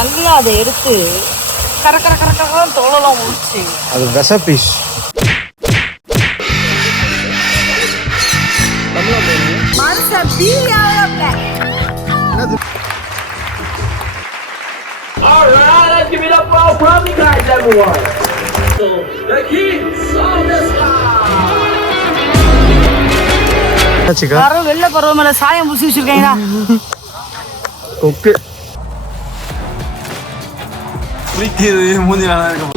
நல்லா அதை எடுத்து கரக்கரக்கரக்கரம் தோலெல்லாம் முடிச்சு அது வெச piece. Alright, let's give it up for our brownie guys, everyone. So, the kids of the sky. யாரோ வெள்ளை பருவ மேல சாயம் பூசி வச்சிருக்கீங்களா? ஓகே. குளிக்கிறது மூஞ்சி நல்லா இருக்கும்.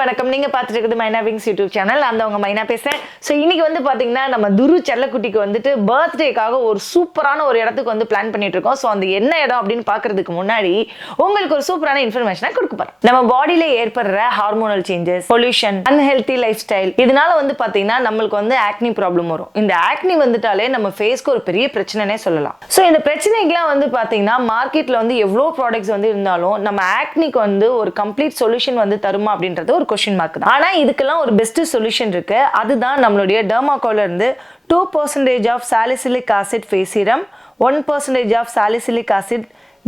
வணக்கம். நீங்க பார்த்துட்டு இருக்குது மைனா விங்ஸ் யூடியூப் சேனல். அந்த உங்க மைனா பேசுறேன். ஸோ இன்னைக்கு வந்து பாத்தீங்கன்னா நம்ம துரு செல்லக்குட்டிக்கு வந்துட்டு பர்த்டேக்காக ஒரு சூப்பரான ஒரு இடத்துக்கு வந்து பிளான் பண்ணிட்டு இருக்கோம். ஸோ அந்த என்ன இடம் அப்படின்னு பாக்குறதுக்கு முன்னாடி உங்களுக்கு ஒரு சூப்பரான இன்ஃபர்மேஷனை கொடுக்க போறேன். நம்ம பாடியில ஏற்படுற hormonal changes, pollution, unhealthy life style, இதனால வந்து பாத்தீங்கன்னா நம்மளுக்கு வந்து ஆக்னி ப்ராப்ளம் வரும். இந்த ஆக்னி வந்துட்டாலே நம்ம ஃபேஸ்க்கு ஒரு பெரிய பிரச்சனைனே சொல்லலாம். ஸோ இந்த பிரச்சனைக்கெல்லாம் வந்து பாத்தீங்கன்னா மார்க்கெட்ல வந்து எவ்வளோ ப்ராடக்ட்ஸ் வந்து இருந்தாலும் நம்ம ஆக்னிக்கு வந்து ஒரு கம்ப்ளீட் சொல்யூஷன் வந்து தருமா அப்படின்றது ஒரு கொஸ்டின் மார்க் தான். ஆனா இதுக்கெல்லாம் ஒரு பெஸ்ட் சொல்யூஷன் இருக்கு. அதுதான் நம்மளுடைய டெர்மாகோல இருந்து 2% of salicylic acid face serum, 1% of salicylic acid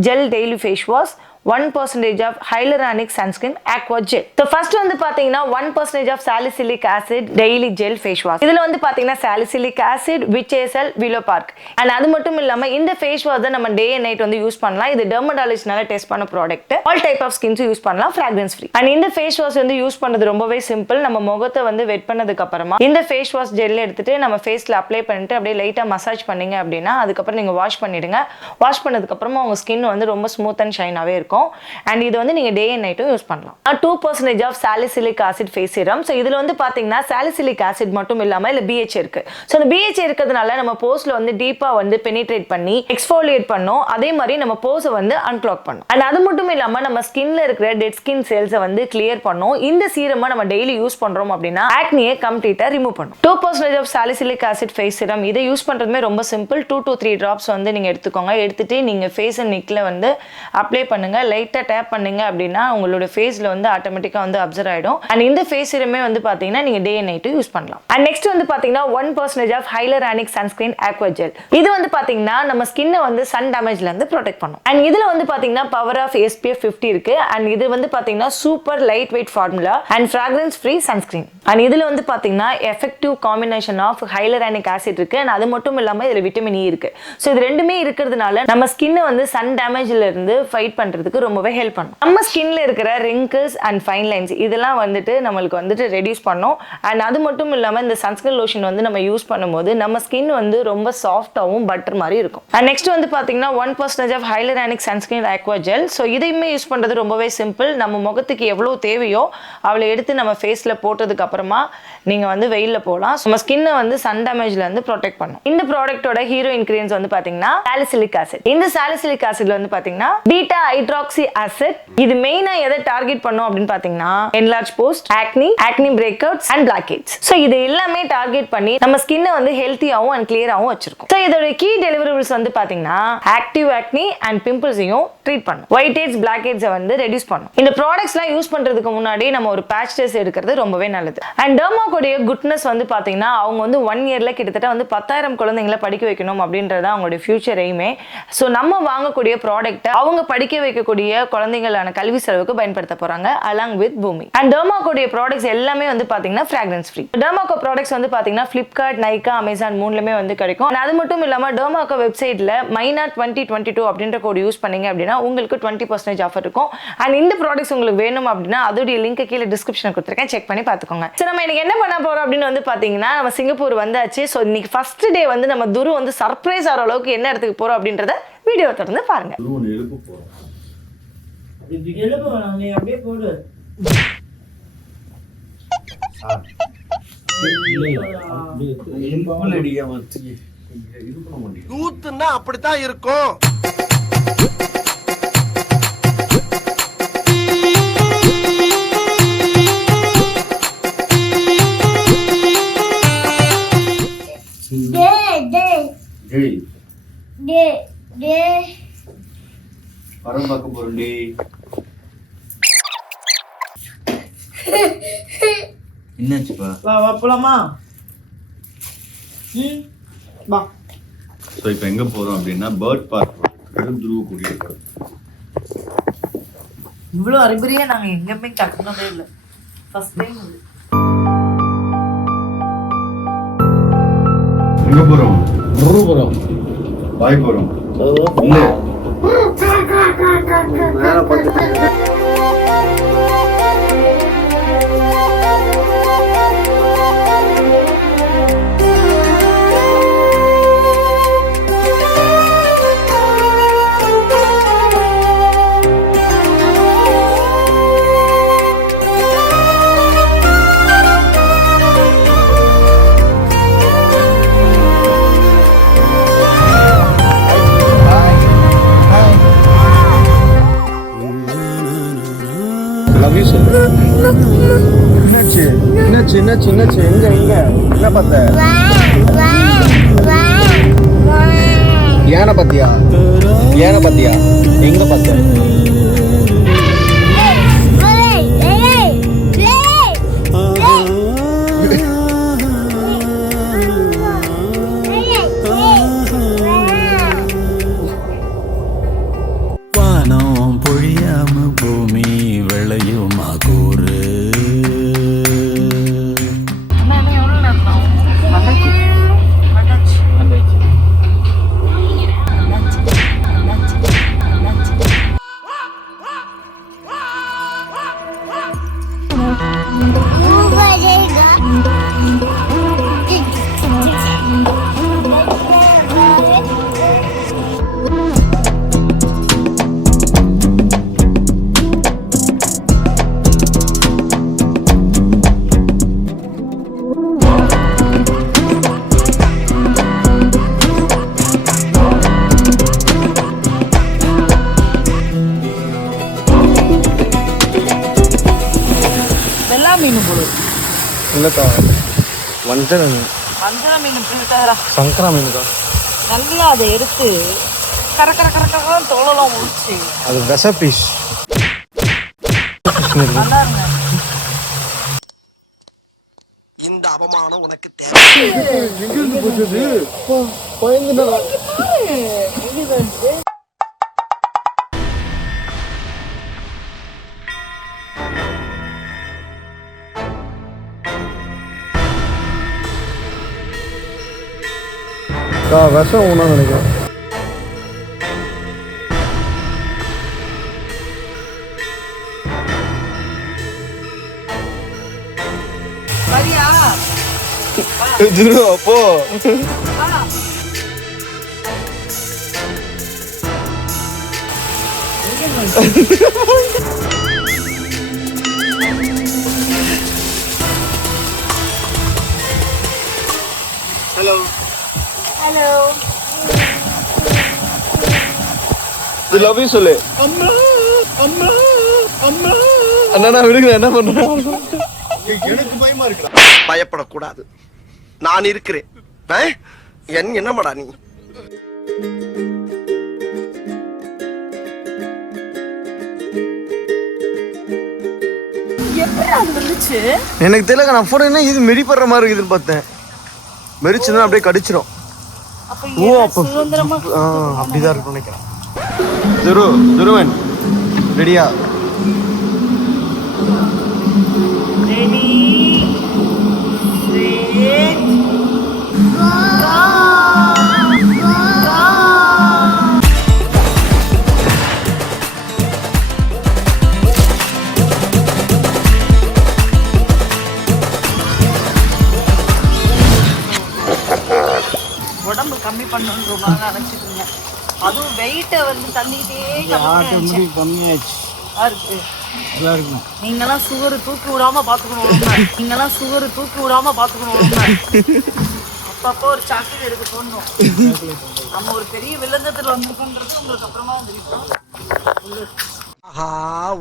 gel daily face wash, 1% of hyaluronic sunscreen aqua gel. So first வந்து பாத்தீங்கன்னா 1% of salicylic acid daily gel face wash. இதுல வந்து பாத்தீங்கன்னா salicylic acid, witch hazel, willow bark. And அது மட்டும் இல்லாம இந்த face wash தான் நம்ம டே அண்ட் நைட் வந்து யூஸ் பண்ணலாம். இது டெர்மடாலஜிஸ்ட்னால டெஸ்ட் பண்ண product. All type of skins use பண்ணலாம், ஃப்ராக்ரன்ஸ் ஃப்ரீ. அண்ட் இந்த ஃபேஸ் வாஷ் வந்து யூஸ் பண்ணது ரொம்பவே சிம்பிள். நம்ம முகத்தை வந்து வெட் பண்ணதுக்கு அப்புறமா இந்த ஃபேஸ் வாஷ் ஜெல் எடுத்துட்டு நம்ம ஃபேஸ்ல அப்ளை பண்ணிட்டு அப்படியே லைட்டா மசாஜ் பண்ணீங்க அப்படின்னா அதுக்கப்புறம் நீங்க வாஷ் பண்ணிடுங்க. வாஷ் பண்ணதுக்கு அப்புறமா உங்க ஸ்கின் வந்து ரொம்ப ஸ்மூத் அண்ட் ஷைனாவே இருக்கும். And இது வந்து நீங்க டே அண்ட் நைட்டும் யூஸ் பண்ணலாம். 2% of salicylic acid face serum. So இதுல வந்து பாத்தீங்கன்னா சாலிசிலிக் ஆசிட் மட்டும் இல்லாம இல்ல BHA இருக்கு. ஸோ இந்த BHA இருக்கிறதுனால நம்ம போஸ்ல வந்து டீப்பா வந்து பெனிட்ரேட் பண்ணி எக்ஸ்ஃபோலியேட் பண்ணும். அதே மாதிரி நம்ம போஸை வந்து அன்க்ளாக் பண்ணும். அண்ட் அது மட்டும் இல்லாம நம்ம ஸ்கின்ல இருக்கிற டெட் ஸ்கின் செல்ஸை வந்து கிளியர் பண்ணும். இந்த சீரமை நம்ம டெய்லி யூஸ் பண்றோம் அப்படின்னா ஆக்னியை கம்ப்ளீட்டா ரிமூவ் பண்ணும். 2% of salicylic acid face serum இதை யூஸ் பண்றதுமே ரொம்ப சிம்பிள். 2 to 3 டிராப்ஸ் வந்து நீங்க எடுத்துக்கோங்க. எடுத்துட்டு நீங்க ஃபேஸ் அண்ட் நெக்ல வந்து அப்ளை பண்ணுங்க. லைட்டா டேப் பண்ணீங்க அப்படின்னா உங்களோட ஃபேஸ்ல வந்து ஆட்டோமேட்டிக்கா வந்து அப்சர்வ் ஆயிடும். அண்ட் இந்த ஃபேஸ் சீரமே வந்து பாத்தீங்கன்னா நீங்க டே அண்ட் நைட் யூஸ் பண்ணலாம். அண்ட் நெக்ஸ்ட் வந்து பாத்தீங்கன்னா 1% of hyaluronic sunscreen aqua gel. இது வந்து பாத்தீங்கன்னா நம்ம ஸ்கின்னை வந்து சன் டேமேஜ்ல இருந்து ப்ரொடெக்ட் பண்ணும். அண்ட் இதுல வந்து பாத்தீங்கன்னா பவர் ஆஃப் SPF 50 இருக்கு. அண்ட் இது வந்து பாத்தீங்கன்னா super light weight formula and fragrance free sunscreen. And இதுல வந்து பாத்தீங்கன்னா effective combination of hyaluronic acid இருக்கு. அண்ட் அது மட்டும் இல்லாம இதுல விட்டமின் E இருக்கு. ஸோ இது ரெண்டுமே இருக்கிறதுனால நம்ம ஸ்கின்னை வந்து சன் டேமேஜ்ல இருந்து ஃபைட் பண்றதுக்கு ரொம்பவே ஹெல்ப் பண்ணும். நம்ம ஸ்கின்ல இருக்கிற wrinkles அண்ட் ஃபைன் லைன்ஸ் இதெல்லாம் வந்துட்டு நம்மளுக்கு வந்துட்டு ரெடியூஸ் பண்ணும். அண்ட் அது மட்டும் இல்லாம இந்த சன்ஸ்கிரீன் லோஷன் வந்து நம்ம யூஸ் பண்ணும்போது நம்ம ஸ்கின் வந்து ரொம்ப சாஃப்டாவும் பட்டர் மாதிரி இருக்கும். அண்ட் நெக்ஸ்ட் வந்து பாத்தீங்கன்னா 1% of hyaluronic sunscreen aqua gel. So இதையுமே யூஸ் பண்றது ரொம்பவே சிம்பிள். நம்ம முகத்துக்கு எவ்வளவு தேவையோ அவளை எடுத்து நம்ம ஃபேஸ்ல போட்டதுக்கு அப்புறமா நீங்க வந்து வெயில்ல போகலாம். நம்ம ஸ்கின்னை வந்து சன் டேமேஜ்ல இருந்து ப்ரொடெக்ட் பண்ணும். இந்த ப்ராடக்ட்டோட ஹீரோ இன்கிரியன்ஸ் வந்து பாத்தீங்கன்னா சாலிசிலிக் ஆசிட். இந்த சாலிசிலிக் ஆசிட்ல வந்து பாத்தீங்கன்னா பீட்டா ஹைட்ராக்சி ஆசிட். இது மெயினா எதை டார்கெட் பண்ணும் அப்படின்னு பாத்தீங்கன்னா என்லார்ஜ் போஸ்ட், acne breakouts and black heads. So இது எல்லாமே டார்கெட் பண்ணி நம்ம ஸ்கின்னை வந்து ஹெல்த்தியாவும் அண்ட் கிளியராவும் வச்சிருக்கும். சோ இதோட கீ டெலிவரபிள்ஸ் வந்து பாத்தீங்கன்னா ஆக்டிவ் ஆக்னி அண்ட் பிம்பிள்ஸையும் ட்ரீட் பண்ணும். ஒயிட் ஹெட்ஸ், பிளாக் ஹெட்ஸை வந்து ரெடியூஸ் பண்ணும். இந்த ப்ராடக்ட்ஸ்லாம் யூஸ் பண்றதுக்கு முன்னாடி நம்ம ஒரு பேட்ச் டெஸ்ட் எடுக்கிறது ரொம்பவே நல்லது. அண்ட் டெர்மாகோடைய குட்னஸ் வந்து பாத்தீங்கன்னா அவங்க வந்து 1 இயர்ல கிட்டத்தட்ட வந்து 10,000 குழந்தைங்களை படிக்க வைக்கணும் அப்படின்றத அவங்களுடைய ஃபியூச்சர் எய்மே. சோ நம்ம வாங்கக்கூடிய ப்ராடக்ட்டை அவங்க படிக்க வைக்கக்கூடிய குழந்தைங்களான கல்வி செலவுக்கு பயன்படுத்த போறாங்க along with பூமி. அண்ட் டெர்மாகோடைய ப்ராடக்ட்ஸ் எல்லாமே வந்து பாத்தீங்கன்னா ஃப்ராக்ரன்ஸ் ஃப்ரீ. டெர்மாகோ ப்ராடக்ட்ஸ் வந்து பாத்தீங்கன்னா Flipkart, Nykaa, Amazon மூணுலயுமே வந்து கிடைக்கும். அது மட்டும் இல்லாம டெர்மாகோ வெப்சைட்ல மைனா 2022 அப்படின்ற கோட் யூஸ் பண்ணீங்க அப்படின்னா உங்களுக்கு 20% ஆஃபர் இருக்கும். அண்ட் இந்த ப்ராடக்ட்ஸ் உங்களுக்கு வேணும் அப்படின்னா அதோட லிங்க் கீழே டிஸ்கிரிப்ஷன்ல கொடுத்திருக்கேன், செக் பண்ணி பாத்துக்கோங்க. சோ நம்ம இன்னைக்கு என்ன பண்ண போறோம் அப்படின்னு வந்து பாத்தீங்கன்னா நம்ம சிங்கப்பூர் வந்தாச்சு. சோ இன்னைக்கு ஃபர்ஸ்ட் டே வந்து நம்ம துரு வந்து சர்ப்ரைஸ் ஆற அளவுக்கு என்ன இடத்துக்கு போறோம் அப்படின்றத வீடியோ தொடர்ந்து பாருங்க. இது எழுப்பு வேணாம், நீ அப்படியே போடு. அப்படித்தான் இருக்கும். படம் பார்க்க போறோம்டி. என்னாச்சுப்பா? வா போலாமா? வா. ஸோ இப்போ எங்க போறோம் அப்படின்னா பேர்ட் பார்க் துருவ கூட்டிட்டு போறோம். இவ்வளவு அறிகுறியா நாங்க எங்கேயுமே கட்டணமே இல்லை. ஃபர்ஸ்ட் டைம் இது. எங்க போறோம்? போறோம். பாய் போறோம். இல்ல. மேல பார்த்து என்னாச்சு எங்க என்ன பார்த்த? யானை பாத்தியா எங்க பார்த்த? வானம் பொழியாம பூமி விளையுமா கூறு. மீன் போடு இல்லக்கா வஞ்சர மீன் பிடித்தாரா? சங்கரா மீனுக்கா. நல்லா அதை எடுத்து கரக்கர தோலெல்லாம் முடிச்சு அது வெச பீஸ். நல்லா இருங்க. இந்த அவமானம் உனக்கு தேவை. விஷம் ஒன்றா நினைக்கிறேன். சரியா? அப்போ ஹலோ லவ் யூ சொல்லு. அண்ணா விடுங்க, என்ன பண்றேன்? எனக்கு பயமா இருக்குடா. பயப்படக்கூடாது, நான் இருக்கிறேன். என்னமாடா நீ? எப்படி அது வந்துச்சு? எனக்கு தெரியல. நான் போறேன்னா இது மெரிப்படுற மாதிரி இருக்குதுன்னு பார்த்தேன். மெரிச்சுன்னா அப்படியே கடிச்சிடும். ஓ அப்போ அப்படிதான் இருக்கும்னு நினைக்கிறேன். துருவன் ரெடியா? ரெடி செட் உடம்பு கம்மி பண்ணணும்னு நினைச்சிட்டு இருந்தேன். அதுவும் வெயிட்டை வந்து தள்ளிட்டே கம்மியாச்சு. நீங்கெல்லாம் சுகர் தூக்கி விடாம பாத்துக்கணும். அப்பப்போ ஒரு சாக்லேட் எடுக்க தோணும். நம்ம ஒரு பெரிய வில்லங்கத்துல வந்திருக்கோன்றது உங்களுக்கு அப்புறமா தெரியும்.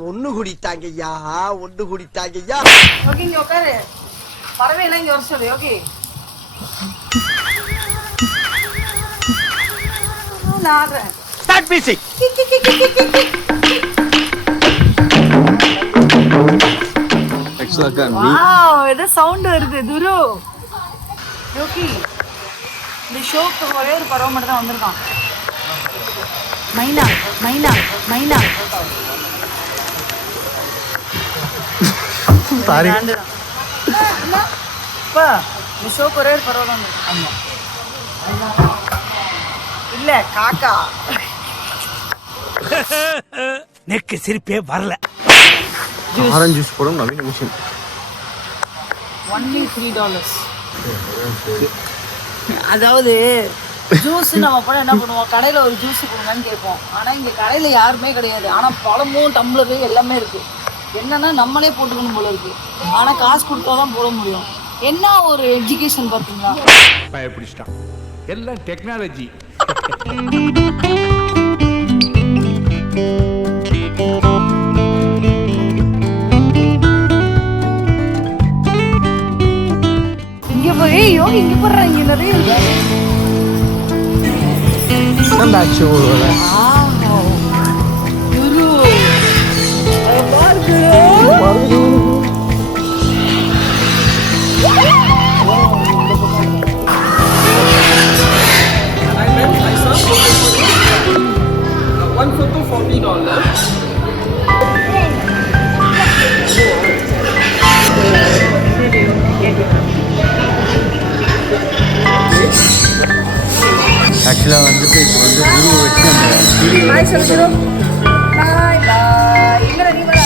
ஒண்ணு குடித்தாங்கய்யா. ஓகே, இங்க உட்காரு. பறவையெல்லாம் இங்க வர சொல்லு. ஓகே, நான் ஆடுறேன். Start music. like a me. Wow ஏதோ சவுண்ட் வருது துரு யோகி இந்த ஷோக்கு ஒரே ஒரு பறவை மட்டும் தான் வந்திருக்கான் மைனா மைனா மைனா Sorry. அப்பா இந்த ஷோக்கு ஒரே ஒரு பறவை தான் வந்திருக்கான் இல்ல காக்கா நெக்கு சிரிப்பே வரல. ஆரஞ்சு ஜூஸ் போடும் நவீன மிஷின். only $3. அதாவது ஜூஸ் நம்ம போனால் என்ன பண்ணுவோம் கடையில் ஒரு ஜூஸ் கொடுங்கன்னு கேட்போம் ஆனால் இங்கே கடையில் யாருமே கிடையாது ஆனால் பழமும் டம்ளரு எல்லாமே இருக்குது என்னன்னா நம்மளே போட்டுக்கணும் போல இருக்கு ஆனால் காசு கொடுத்தா தான் போட முடியும் என்ன ஒரு எஜுகேஷன் பார்த்தீங்களா பயப்பிடிச்சிட்டான் எல்லாம் டெக்னாலஜி இங்கே போய் யோகி இங்கே போடுறாங்க இங்கே நிறைய இருக்கு நல்லா ஆச்சு ஒரு வேலை. குரு குரு One photo for $40. ஆக்சுவலாக வந்துட்டு இப்போ வந்து குருவை வச்சு அந்த ஸ்டூடியோ பாய் சொல்லுறோம் பாய் பாய் எங்கடா நீ வரா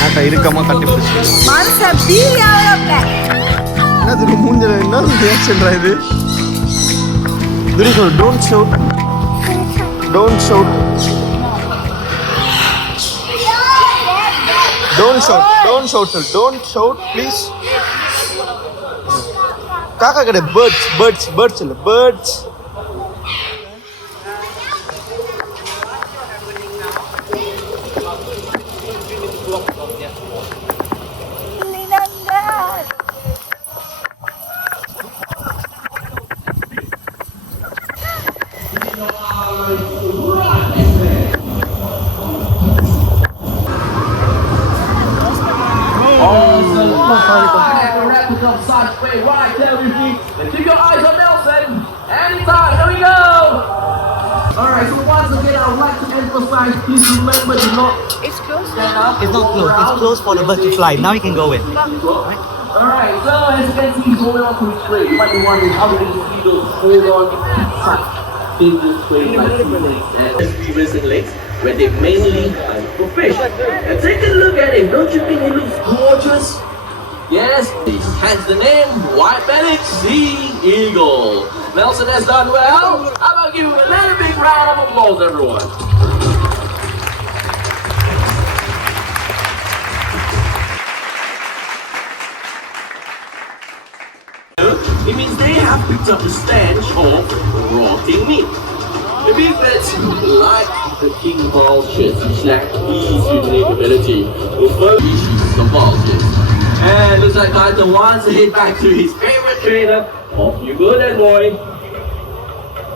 நாட்டை இருக்கமா கட்டி பிடிச்சி மான்சா பீயாவல என்னது மூஞ்சல என்ன ரியாக்ஷன்ரா இது துரி சொல் don't shout don't shout don't shout don't shout don't shout please காக்கா கடை பேர்ட்ஸ் பேர்ட்ஸ் பேர்ட்ஸ் இல்ல birds Replica of Sideway right there with me. And keep your eyes on Nelson. Anytime, here we go. Alright, so once again, I would like to emphasize, please remember to not It's close. stand up. It's not closed. It's closed for the bird to fly. Now you can go in. Alright, so as you can see, he's holding on to his tray. You might be wondering how did these eagles hold on tight in this tray like rivers and lakes, where they mainly hunt for fish. And take a look at him. Don't you think he looks gorgeous? Yes, hence the name White-bellied Sea Eagle. Nelson has done well. How about give him another big round of applause, everyone? It means they have picked up the stench of rotting meat. The big birds like the king vultures, which lack these unique ability to further species of vultures. And looks like Carter wants to head back to his favorite trainer. Off you go then, boy.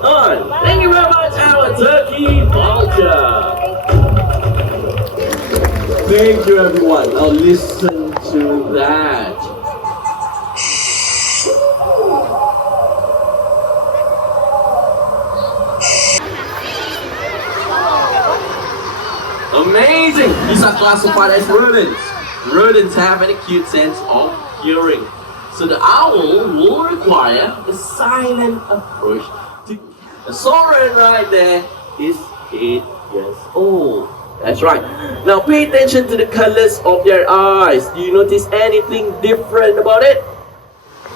On. Thank you very much, our turkey vulture. Thank you, everyone. Now listen to that. Amazing! These are classified as rodents. Rodents have an acute sense of hearing. So the owl will require a silent approach to the sovereign right there is 8 years old. That's right. Now pay attention to the colors of their eyes. Do you notice anything different about it?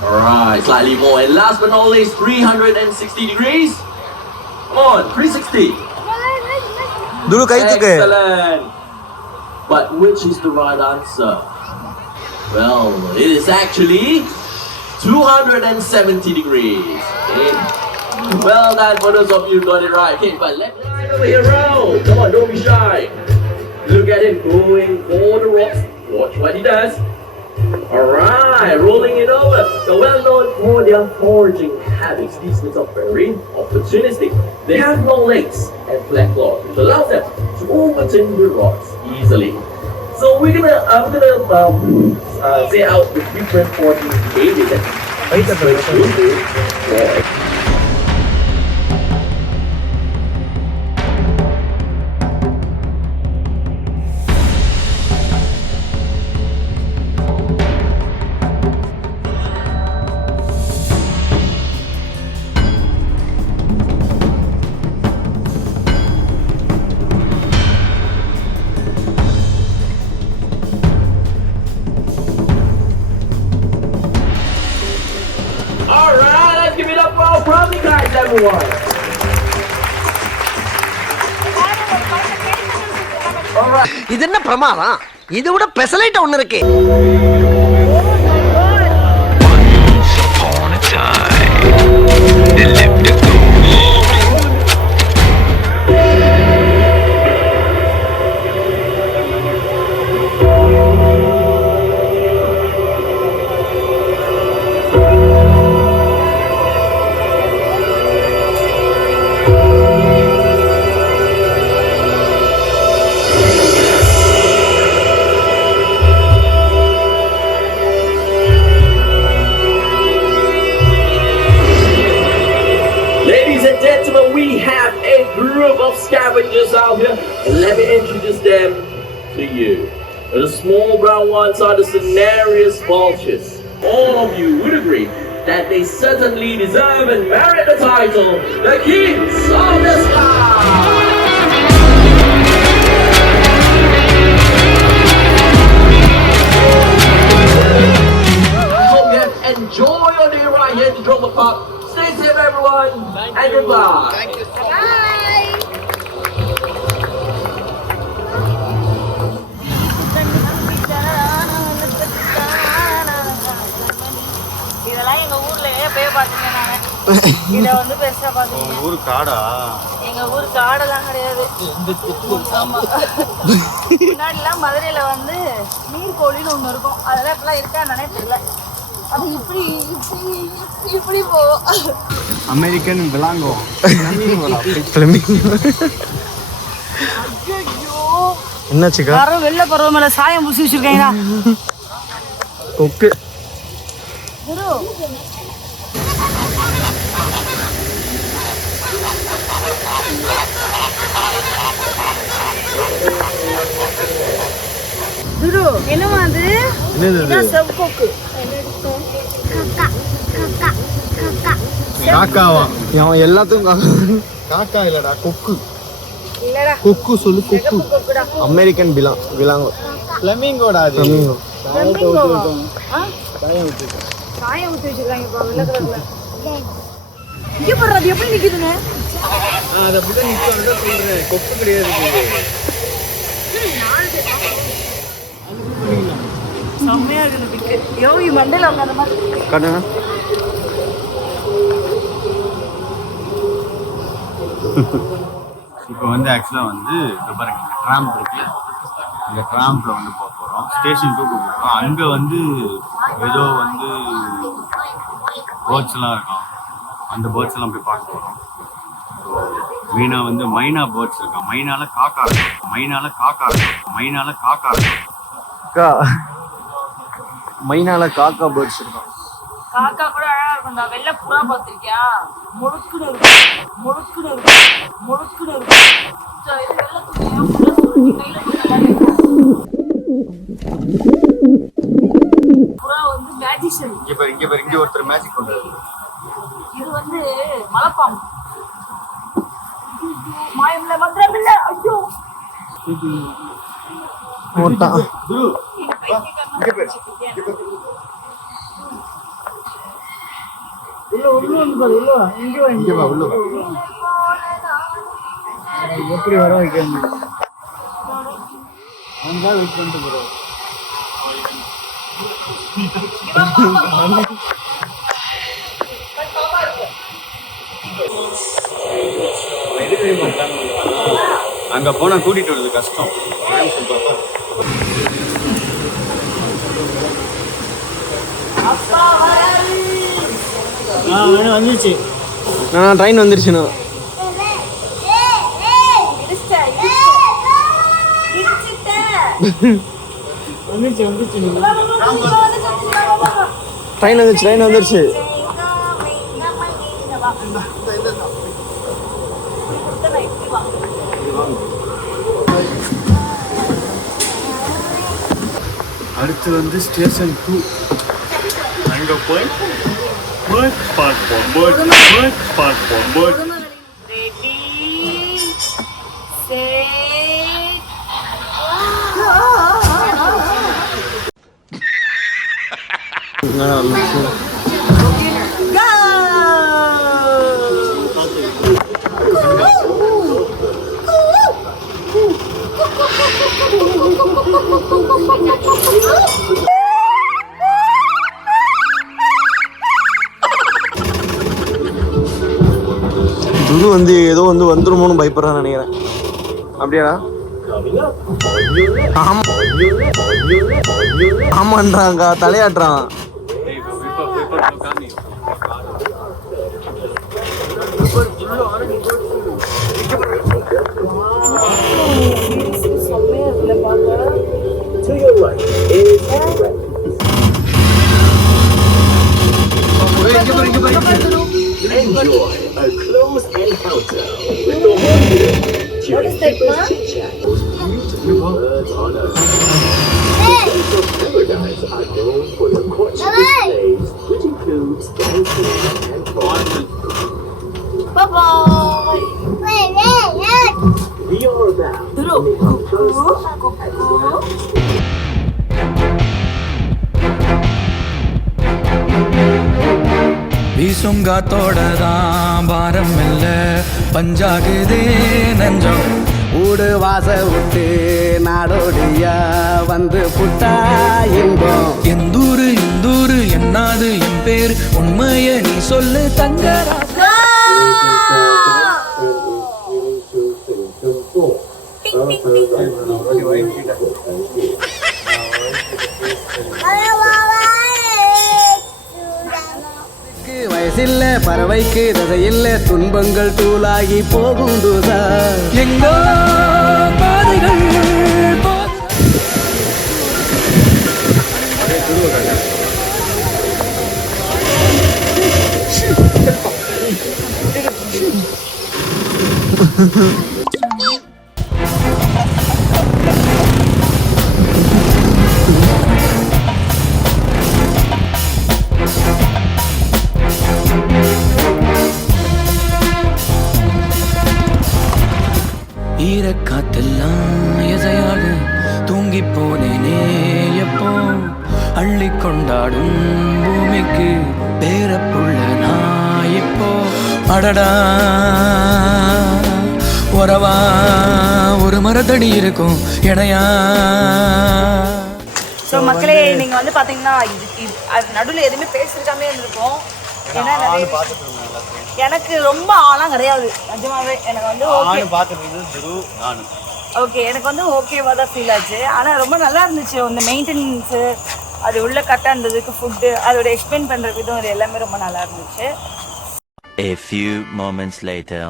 Alright, slightly more. And last but not least, 360 degrees. Come on, 360. துரு கை தூக்கு Excellent. But which is the right answer? Well, it is actually 270 degrees. Okay? Well done for those of you who got it right. Okay, but let's right over here round. Come on, don't be shy. Look at him going for the rocks. Watch what he does. Alright, rolling it over. They're well known for their foraging habits. These guys are very opportunistic. They have long legs and flat claws, which allows them to overturn the rocks easily. So I'm gonna say out the different foraging behaviors that these birds will do. Alright, let's give it up for our brownie guys, everyone. Alright. இது என்ன பிரமாதம்? இதை விட பெசலைட் ஒண்ணு இருக்கு. Scavengers out here, and let me introduce them to you. The small brown ones are the Cenarius vultures. All of you would agree that they certainly deserve and merit the title, the Kings of the Sky! Enjoy your day right here to Drop the Park. Stay safe, everyone, and goodbye. Thank you. இதெல்லாம் எங்க ஊர்ல போய் பாத்துங்க நானு. இத வந்து பெருசா பாத்துங்க. ஊர் காடா? எங்க ஊர் காடெல்லாம் கிடையாது. ஆமா. முன்னாடிலாம் மதுரையில வந்து நீர்கோழின்னு ஒண்ணு இருக்கும். அதெல்லாம் இப்பெல்லாம் இருக்கான்னு தெரியல. அது இப்படி போகும். அமெரிக்கன் விலாங்கோ. என்னாச்சுக்கா? யாரோ வெள்ளை பறவை மேல சாயம் பூசி வச்சிருக்கீங்களா? கொக்கு. குரு குரு என்னமா அது? என்னது? செவ்கொக்கு. காக்காவா? அவன் எல்லாத்துக்கும் காக்கா இல்லடா, கொக்கு. இல்லடா, கொக்கு சொல்லு, கொக்கு. கொக்குடா. அமெரிக்கன் விலாங்கோ. ஃப்ளமிங்கோடா அது. ஃப்ளமிங்கோ. சாயம் ஊத்தி வச்சிருக்காங்க பா வெள்ளை கலர்ல. இங்க பாரு அது எப்படி நிக்குதுங்க? அது அப்படியே நிக்கும். அதான் சொல்றேன், கொக்கு கிடையாது இது. செம்மையா இருக்குது பிக்கு. யோகி மண்டையில உட்கார்ந்த மாதிரி. காட்டுங்க. இப்போ வந்து ஆக்சுவலாக வந்து இப்போ பாருங்க, இந்த ட்ராம்ப் இருக்கு. இந்த ட்ராம்பில் வந்து போக போகிறோம். ஸ்டேஷன் 2 போகிறோம். அங்கே வந்து ஏதோ வந்து பேர்ட்ஸ் எல்லாம் இருக்கும். அந்த பேர்ட்ஸ் எல்லாம் போய் பார்க்க போகிறோம். மெயினாக வந்து மைனா பேர்ட்ஸ் இருக்கும். மைனால காக்கா இருக்கும். மைனால காக்கா இருக்கும். மைனால காக்கா பேர்ட்ஸ் இருக்கும். காக்கா கூட அழகா இருக்கும்டா. வெள்ளை புறா பாத்திருக்கியா? முழுக்குன்னு இருக்கு. புறா வந்து மேஜிஷியன். இங்க ஒருத்தர் மேஜிக் பண்றாரு. இது வந்து மலைப்பாம்பு. மாயம்ல மந்திரமில்ல. ஐயோ மொட்டா. அங்க போனா கூட்டிட்டு வருது கஷ்டம். வந்துச்சு. ட்ரெயின் வந்துருச்சுண்ணா. ட்ரெயின் வந்துருச்சு. அடுத்து வந்து ஸ்டேஷன் 2. அங்க போய் பேர்ட் பார்ப்போம். துரு வந்து ஏதோ வந்து வந்துருமோன்னு பயப்படுறான்னு நினைக்கிறேன். அப்படியாடா? ஆமான்றாங்க, தலையாட்டுறான். Enjoy a close encounter with the wonder during People's Chit-Chat. Beautiful birds on earth. Birds of paradise are known for their courtship displays, which includes dancing and talking. We are about to make our first stop at the ground. வீசும் காத்தோட தான் பாரம் இல்ல பஞ்சாகுதே நெஞ்சம். ஊடு வாச விட்டு நாடோடியா வந்து புட்டா இன்பம். எந்தூரு இந்தூரு என்னாது என் பேர் உண்மைய நீ சொல்லு தங்கரா. வயசில்ல பறவைக்கு தசையில்ல துன்பங்கள் தூளாகி போகும் தூதா. எங்கோ பாதைகள் ஈரக்காத்தெல்லாம் எதையாக தூங்கி போனேனே எப்போ. அள்ளி கொண்டாடும் பூமிக்கு பேரப்புள்ள நான் இப்போ. அடடா உறவா ஒரு மரத்தடி இருக்கும் இடையா. ஸோ மக்களே, நீங்கள் வந்து பார்த்தீங்கன்னா அது நடுவில் எதுவுமே பேசிருக்காமே இருந்திருக்கும். ஏன்னா எனக்கு ரொம்ப ஆளாம் கிடையாது நிஜமாவே. எனக்கு வந்து ஓகே, எனக்கு வந்து ஓகேவா தான் ஃபீல் ஆச்சு. ஆனால் ரொம்ப நல்லா இருந்துச்சு. அந்த மெயின்டெனன்ஸு, அது உள்ள கரெக்டாக இருந்ததுக்கு, ஃபுட்டு, அதோட எக்ஸ்பிளைன் பண்ணுற விதம், இது எல்லாமே ரொம்ப நல்லா இருந்துச்சு. A few moments later.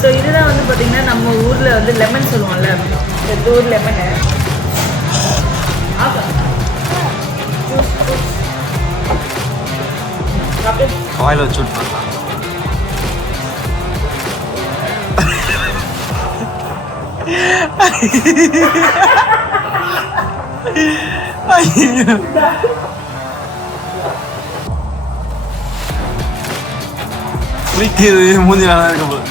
So இதுதான் வந்து பார்த்திங்கன்னா நம்ம ஊரில் வந்து லெமன் சொல்லுவோம்ல, இந்த ஊர் லெமனு. ஆயில் வச்சு விட்டுருக்கா. குளிக்கிறது மூஞ்சி நல்லா இருக்க போது.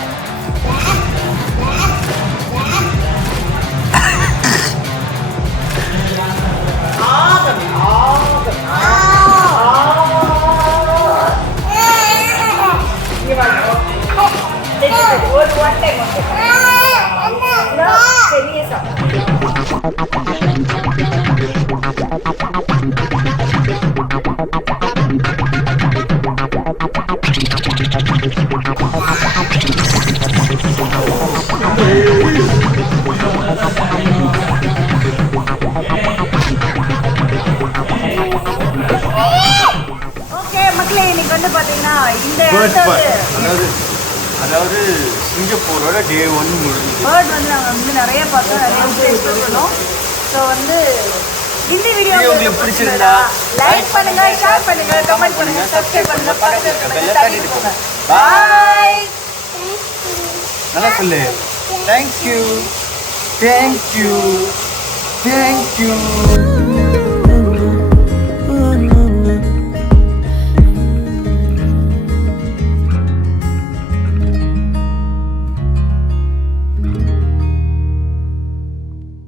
ஓகே மக்களே, இன்னைக்கு வந்து பாத்தீங்கன்னா இந்த அதாவது சிங்கப்பூரோட டே 1 முடிஞ்சு. பேர்ட் வந்து நாங்கள் வந்து நிறைய பார்த்தோம், நிறைய பிளேஸ் பண்ணோம். ஸோ வந்து இந்த வீடியோ உங்களுக்கு பிடிச்சிருந்தா லைக் பண்ணுங்க, ஷேர் பண்ணுங்க, கமெண்ட் பண்ணுங்க, சப்ஸ்கிரைப் பண்ணுங்க, பக்கத்துல இருக்க தட்டிட்டு போங்க. பை. நல்லா சொல்லு. Thank you. Thank you. Thank you.